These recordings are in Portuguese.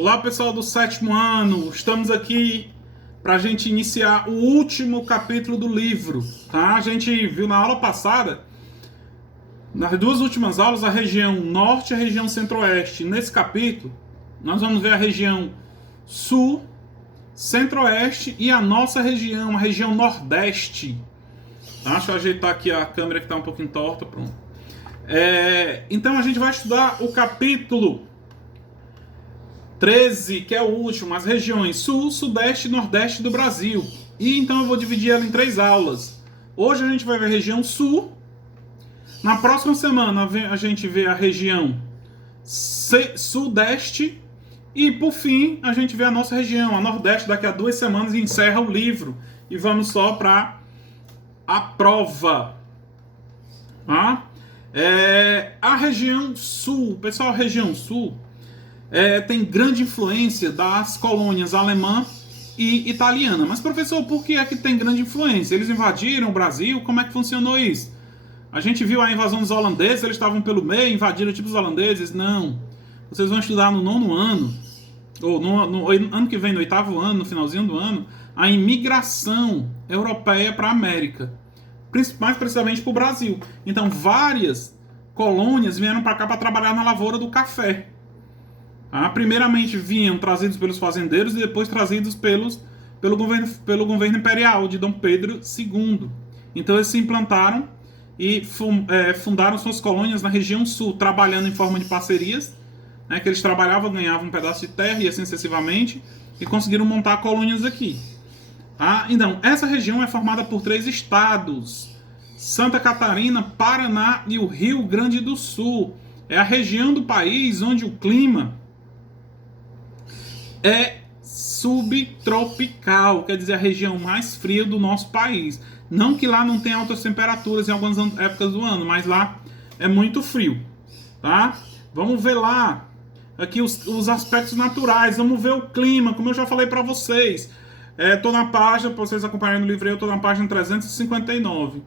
Olá, pessoal do sétimo ano, estamos aqui para a gente iniciar o último capítulo do livro, tá? A gente viu na aula passada, nas duas últimas aulas, a região norte e a região centro-oeste. Nesse capítulo, nós vamos ver a região sul, centro-oeste e a nossa região, a região nordeste. Tá? Deixa eu ajeitar aqui a câmera que está um pouquinho torta, pronto. Então a gente vai estudar o capítulo 13, que é o último, as regiões sul, sudeste e nordeste do Brasil. E então eu vou dividir ela em 3 aulas. Hoje a gente vai ver a região sul. Na próxima semana a gente vê a região sudeste. E por fim a gente vê a nossa região, a nordeste, daqui a 2 semanas e encerra o livro. E vamos só para a prova. Tá? A região sul, pessoal, a região sul tem grande influência das colônias alemã e italiana. Mas, professor, por que é que tem grande influência? Eles invadiram o Brasil? Como é que funcionou isso? A gente viu a invasão dos holandeses, eles estavam pelo meio, invadiram tipo os holandeses? Não. Vocês vão estudar no 9º ano, ou no ano que vem, no 8º ano, no finalzinho do ano, a imigração europeia para a América. Mais precisamente para o Brasil. Então, várias colônias vieram para cá para trabalhar na lavoura do café. Primeiramente vinham trazidos pelos fazendeiros e depois trazidos pelo governo imperial de Dom Pedro II. Então eles se implantaram e fundaram suas colônias na região sul, trabalhando em forma de parcerias, que eles trabalhavam, ganhavam um pedaço de terra e assim sucessivamente, e conseguiram montar colônias aqui. Então, essa região é formada por 3 estados: Santa Catarina, Paraná e o Rio Grande do Sul. É a região do país onde o clima é subtropical, quer dizer, a região mais fria do nosso país. Não que lá não tenha altas temperaturas em algumas épocas do ano, mas lá é muito frio, tá? Vamos ver lá aqui os aspectos naturais, vamos ver o clima, como eu já falei para vocês. Estou na página, para vocês acompanharem no livro, eu estou na página 359.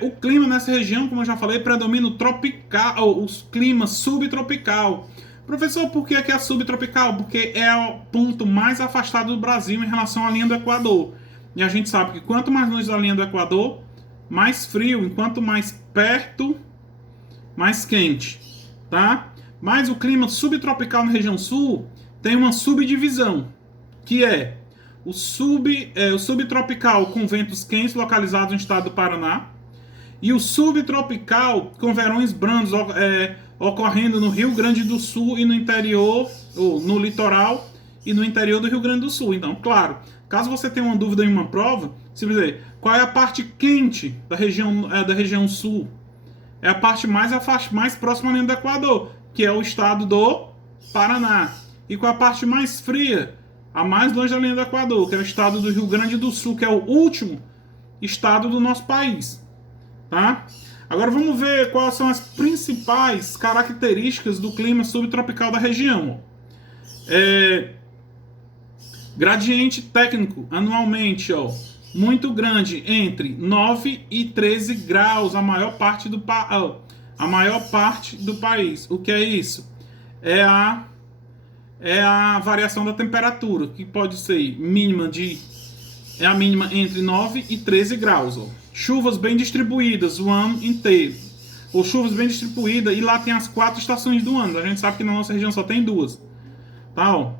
O clima nessa região, como eu já falei, predomina o tropical, o clima subtropical. Professor, por que é subtropical? Porque é o ponto mais afastado do Brasil em relação à linha do Equador. E a gente sabe que quanto mais longe da linha do Equador, mais frio. Enquanto mais perto, mais quente. Tá? Mas o clima subtropical na região sul tem uma subdivisão, que é o subtropical com ventos quentes localizados no estado do Paraná e o subtropical com verões brandos ocorrendo no Rio Grande do Sul e no interior, ou no litoral e no interior do Rio Grande do Sul. Então, claro, caso você tenha uma dúvida em uma prova, você vai dizer, qual é a parte quente da região sul? É a parte mais próxima à linha do Equador, que é o estado do Paraná. E qual é a parte mais fria? A mais longe da linha do Equador, que é o estado do Rio Grande do Sul, que é o último estado do nosso país. Tá? Agora vamos ver quais são as principais características do clima subtropical da região. Gradiente técnico anualmente muito grande, entre 9 e 13 graus a maior parte do país. O que é isso? É a variação da temperatura, que pode ser a mínima entre 9 e 13 graus. Chuvas bem distribuídas o ano inteiro. Ou chuvas bem distribuídas, e lá tem as 4 estações do ano. A gente sabe que na nossa região só tem 2. Tá,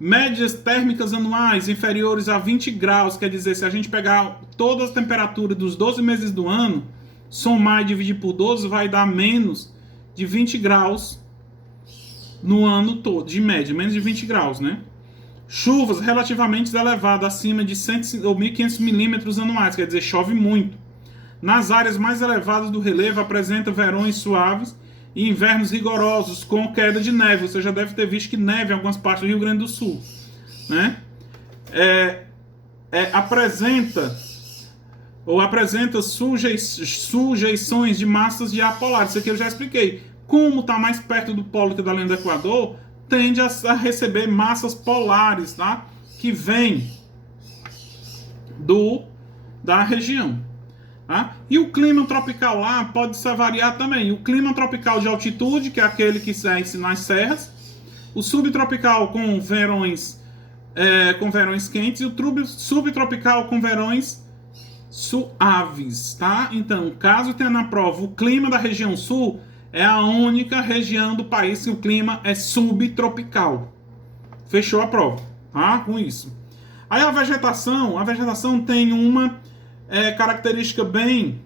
médias térmicas anuais inferiores a 20 graus, quer dizer, se a gente pegar todas as temperaturas dos 12 meses do ano, somar e dividir por 12, vai dar menos de 20 graus no ano todo, de média, menos de 20 graus, né? Chuvas relativamente elevadas, acima de 100 ou 1.500 milímetros anuais, quer dizer, chove muito. Nas áreas mais elevadas do relevo, apresenta verões suaves e invernos rigorosos, com queda de neve. Você já deve ter visto que neve em algumas partes do Rio Grande do Sul, né? Apresenta sujeições de massas de ar polar. Isso aqui eu já expliquei. Como está mais perto do polo que da linha do Equador, tende a receber massas polares, tá? Que vêm da região. Tá? E o clima tropical lá pode variar também. O clima tropical de altitude, que é aquele que nasce nas serras, o subtropical com verões quentes e o subtropical com verões suaves, tá? Então, caso tenha na prova o clima da região sul, é a única região do país que o clima é subtropical. Fechou a prova, tá? Com isso. Aí a vegetação tem uma característica bem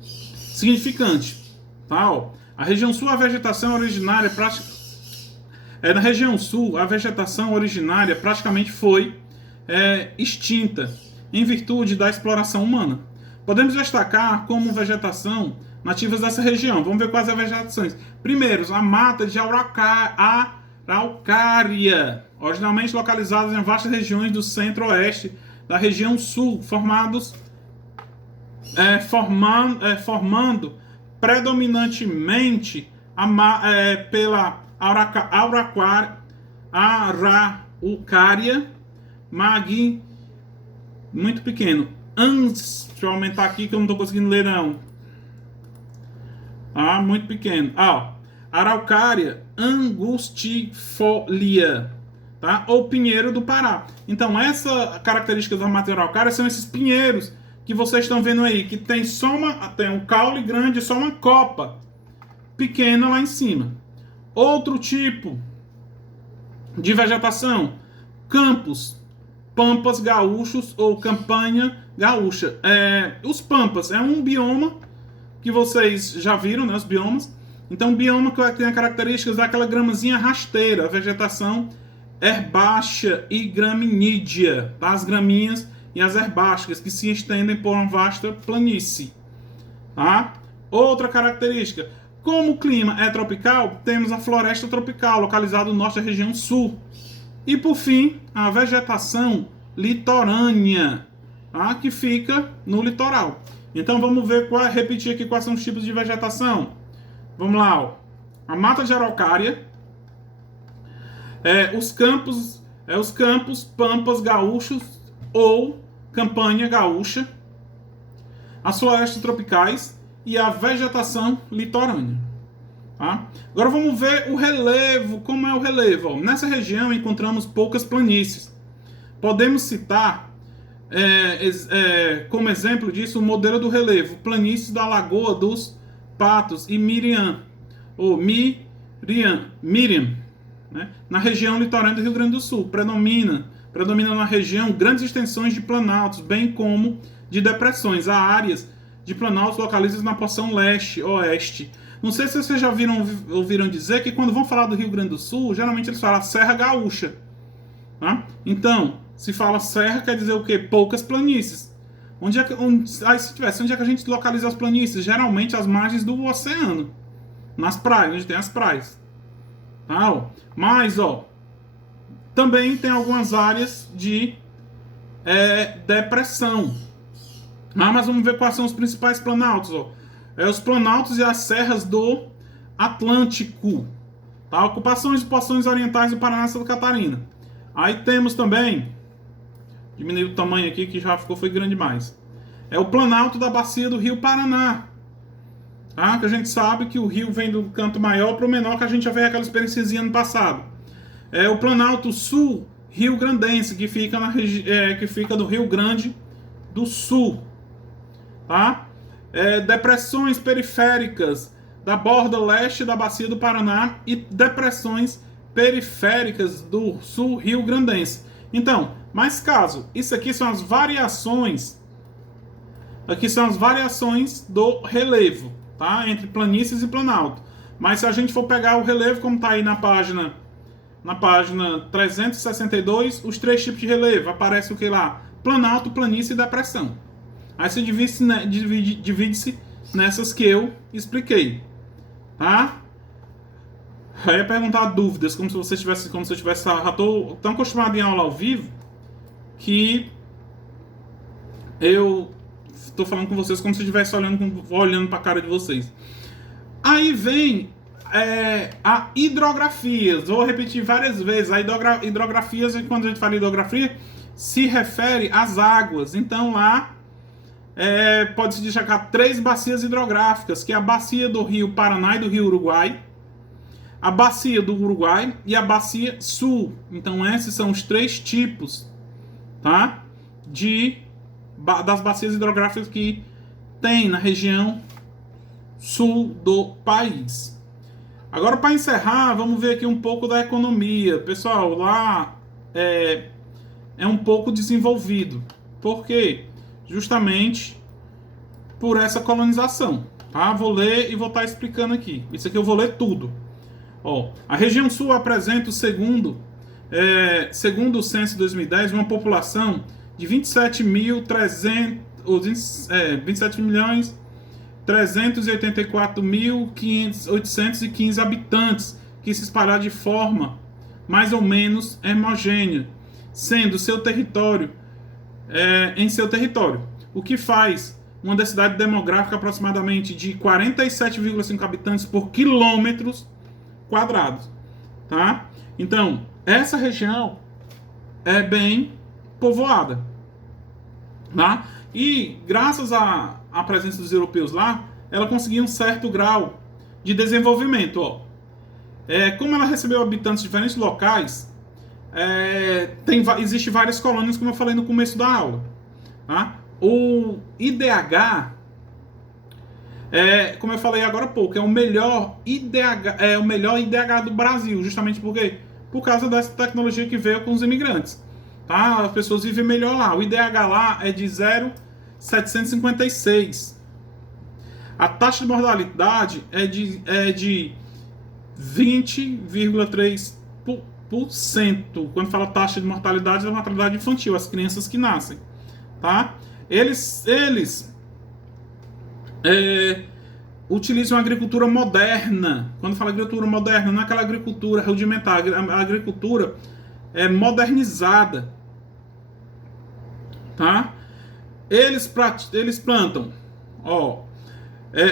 significante, tá? Ó, a região sul, a vegetação originária na região sul, a vegetação originária praticamente foi extinta em virtude da exploração humana. Podemos destacar como vegetação nativas dessa região. Vamos ver quais as vegetações. Primeiro, a mata de araucária, originalmente localizadas em vastas regiões do centro-oeste da região sul, formando predominantemente pela araucária magui, muito pequeno. Deixa eu aumentar aqui que eu não estou conseguindo ler não. Muito pequeno. Araucária angustifolia, tá? Ou pinheiro do Pará. Então, essa característica da mata araucária são esses pinheiros que vocês estão vendo aí, que tem um caule grande, só uma copa pequena lá em cima. Outro tipo de vegetação, campos, pampas gaúchos ou campanha gaúcha. Os pampas é um bioma que vocês já viram, né, os biomas. Então, o bioma que tem as características daquela gramazinha rasteira, a vegetação herbácea e graminídea, tá? As graminhas e as herbáceas que se estendem por uma vasta planície, tá? Outra característica, como o clima é tropical, temos a floresta tropical, localizada no norte da região sul. E, por fim, a vegetação litorânea, tá? Que fica no litoral. Então, vamos ver, repetir aqui quais são os tipos de vegetação. Vamos lá, ó. A mata de araucária, os campos, pampas gaúchos ou campanha gaúcha, as florestas tropicais e a vegetação litorânea. Tá? Agora vamos ver o relevo. Como é o relevo? Ó, nessa região encontramos poucas planícies. Podemos citar como exemplo disso o modelo do relevo, planícies da Lagoa dos Patos e Miriam, né? Na região litorânea do Rio Grande do Sul. Predomina na região grandes extensões de planaltos, bem como de depressões. Há áreas de planaltos localizadas na porção leste-oeste. Não sei se vocês já ouviram dizer que quando vão falar do Rio Grande do Sul, geralmente eles falam Serra Gaúcha. Tá? Então, se fala serra, quer dizer o quê? Poucas planícies. Onde é que a gente localiza as planícies? Geralmente às margens do oceano. Nas praias, onde tem as praias. Tá, ó. Mas, também tem algumas áreas de depressão. Mas vamos ver quais são os principais planaltos. Os planaltos e as serras do Atlântico. Tá? Ocupações e porções orientais do Paraná e Santa Catarina. Aí temos também, diminuir o tamanho aqui que já foi grande demais. É o planalto da bacia do Rio Paraná. Tá? Que a gente sabe que o rio vem do canto maior para o menor, que a gente já fez aquela experiência ano passado. É o planalto sul rio-grandense, que fica do Rio Grande do Sul. Tá? Depressões periféricas da borda leste da bacia do Paraná e depressões periféricas do sul rio-grandense. Então, mais caso, isso aqui são as variações. Aqui são as variações do relevo, tá? Entre planícies e planalto. Mas se a gente for pegar o relevo, como está aí na página 362, os 3 tipos de relevo. Aparece o que lá? Planalto, planície e depressão. Aí se divide-se nessas que eu expliquei. Tá? Aí ia perguntar dúvidas, como se eu tivesse. Já estou tão acostumado em aula ao vivo que eu estou falando com vocês como se eu estivesse olhando para a cara de vocês. Aí vem a hidrografias. Vou repetir várias vezes. A hidrografias, quando a gente fala hidrografia, se refere às águas. Então lá pode-se destacar 3 bacias hidrográficas, que é a bacia do Rio Paraná e do Rio Uruguai, a bacia do Uruguai e a bacia sul. Então esses são os 3 tipos, tá? Das bacias hidrográficas que tem na região sul do país. Agora, para encerrar, vamos ver aqui um pouco da economia. Pessoal, lá é um pouco desenvolvido. Por quê? Justamente por essa colonização. Tá? Vou ler e vou estar explicando aqui. Isso aqui eu vou ler tudo. Ó, a região sul apresenta, segundo o censo de 2010, uma população de 27 milhões 384.815 habitantes, que se espalharam de forma mais ou menos homogênea, sendo em seu território, o que faz uma densidade demográfica aproximadamente de 47,5 habitantes por quilômetros quadrados, tá? Então, essa região é bem povoada, tá? E graças à presença dos europeus lá, ela conseguiu um certo grau de desenvolvimento, ó. Como ela recebeu habitantes de diferentes locais, existe várias colônias, como eu falei no começo da aula, tá? O IDH, como eu falei agora há pouco, é o melhor IDH do Brasil, justamente por causa dessa tecnologia que veio com os imigrantes, tá? As pessoas vivem melhor lá. O IDH lá é de 0,756. A taxa de mortalidade é de 20,3%. Quando fala taxa de mortalidade, é a mortalidade infantil, as crianças que nascem, tá? Eles utilizam a agricultura moderna. Quando fala agricultura moderna, não é aquela agricultura rudimentar, a agricultura modernizada, tá? Eles plantam,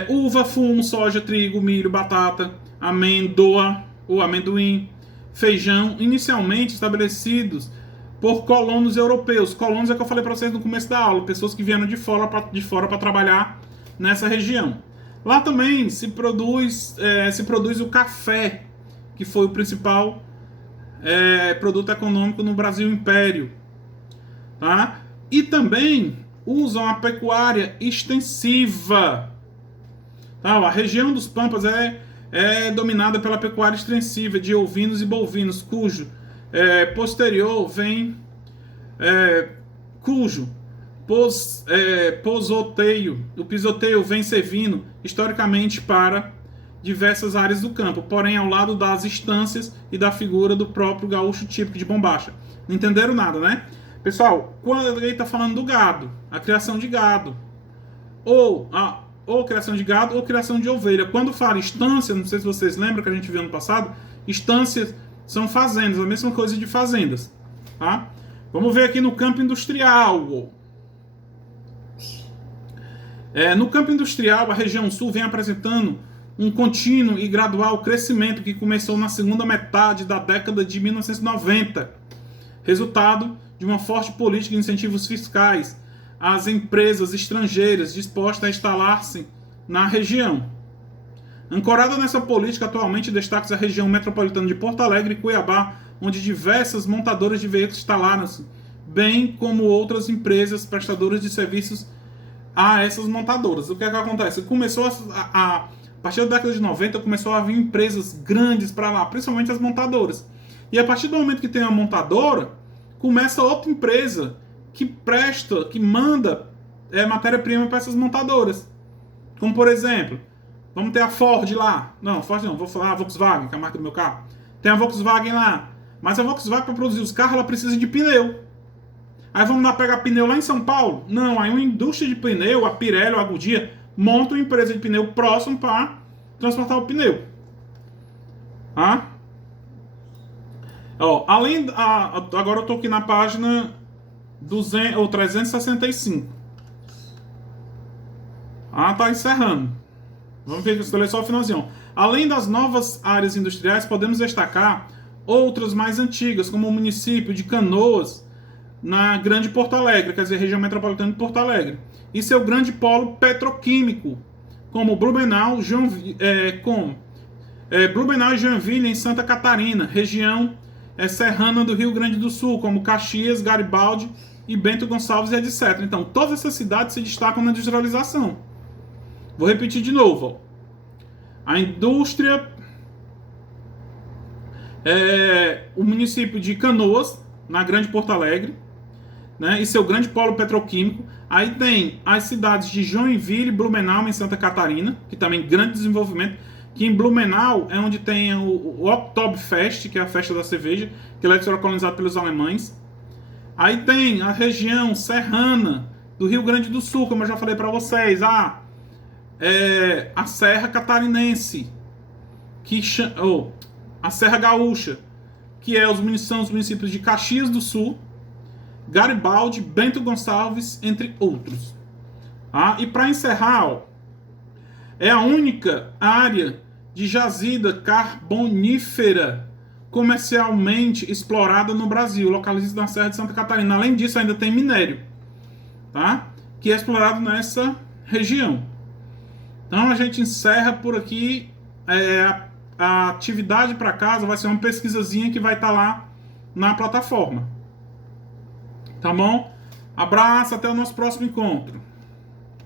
uva, fumo, soja, trigo, milho, batata, amêndoa ou amendoim, feijão, inicialmente estabelecidos por colonos europeus. Colonos é que eu falei para vocês no começo da aula, pessoas que vieram de fora para trabalhar nessa região. Lá também se produz o café, que foi o principal produto econômico no Brasil Império, tá? E também usam a pecuária extensiva. Tá? A região dos Pampas é dominada pela pecuária extensiva de ovinos e bovinos, cujo o pisoteio vem servindo historicamente para diversas áreas do campo, porém ao lado das estâncias e da figura do próprio gaúcho típico de bombacha. Não entenderam nada, né? Pessoal, quando ele está falando do gado, a criação de gado, ou criação de gado ou criação de ovelha. Quando fala estância, não sei se vocês lembram que a gente viu ano passado, estâncias são fazendas, a mesma coisa de fazendas, tá? Vamos ver aqui no campo industrial. No campo industrial, a região sul vem apresentando um contínuo e gradual crescimento que começou na segunda metade da década de 1990, resultado de uma forte política de incentivos fiscais às empresas estrangeiras dispostas a instalar-se na região. Ancorada nessa política, atualmente destaca a região metropolitana de Porto Alegre e Cuiabá, onde diversas montadoras de veículos instalaram-se, bem como outras empresas prestadoras de serviços a essas montadoras. O que é que acontece? Começou a partir da década de 90, começou a vir empresas grandes para lá, principalmente as montadoras. E a partir do momento que tem uma montadora, começa outra empresa que manda matéria-prima para essas montadoras. Como, por exemplo, vamos ter a Ford lá. Não, Ford não, vou falar a Volkswagen, que é a marca do meu carro. Tem a Volkswagen lá. Mas a Volkswagen, para produzir os carros, ela precisa de pneu. Aí vamos lá pegar pneu lá em São Paulo? Não, aí uma indústria de pneu, a Pirelli ou a Goodyear, monta uma empresa de pneu próximo para transportar o pneu. Tá? Agora eu estou aqui na página 365. Tá encerrando. Vamos ver que eu escolhi só o finalzinho. Além das novas áreas industriais, podemos destacar outras mais antigas, como o município de Canoas, na Grande Porto Alegre, quer dizer, região metropolitana de Porto Alegre, e seu grande polo petroquímico, como Blumenau, Blumenau e Joinville, em Santa Catarina, região serrana do Rio Grande do Sul, como Caxias, Garibaldi e Bento Gonçalves e etc. Então, todas essas cidades se destacam na industrialização. Vou repetir de novo. Ó. A indústria, o município de Canoas, na Grande Porto Alegre, né, e seu grande polo petroquímico. Aí tem as cidades de Joinville e Blumenau, em Santa Catarina, que também grande desenvolvimento, que em Blumenau é onde tem o Oktoberfest, que é a festa da cerveja, que ela foi colonizada pelos alemães. Aí tem a região serrana do Rio Grande do Sul, como eu já falei para vocês, a Serra Catarinense, a Serra Gaúcha, que são os municípios de Caxias do Sul, Garibaldi, Bento Gonçalves, entre outros. E para encerrar, ó, é a única área de jazida carbonífera comercialmente explorada no Brasil, localizada na Serra de Santa Catarina. Além disso, ainda tem minério, tá? Que é explorado nessa região. Então a gente encerra por aqui. A atividade para casa vai ser uma pesquisazinha que vai estar lá na plataforma. Tá bom? Abraço, até o nosso próximo encontro.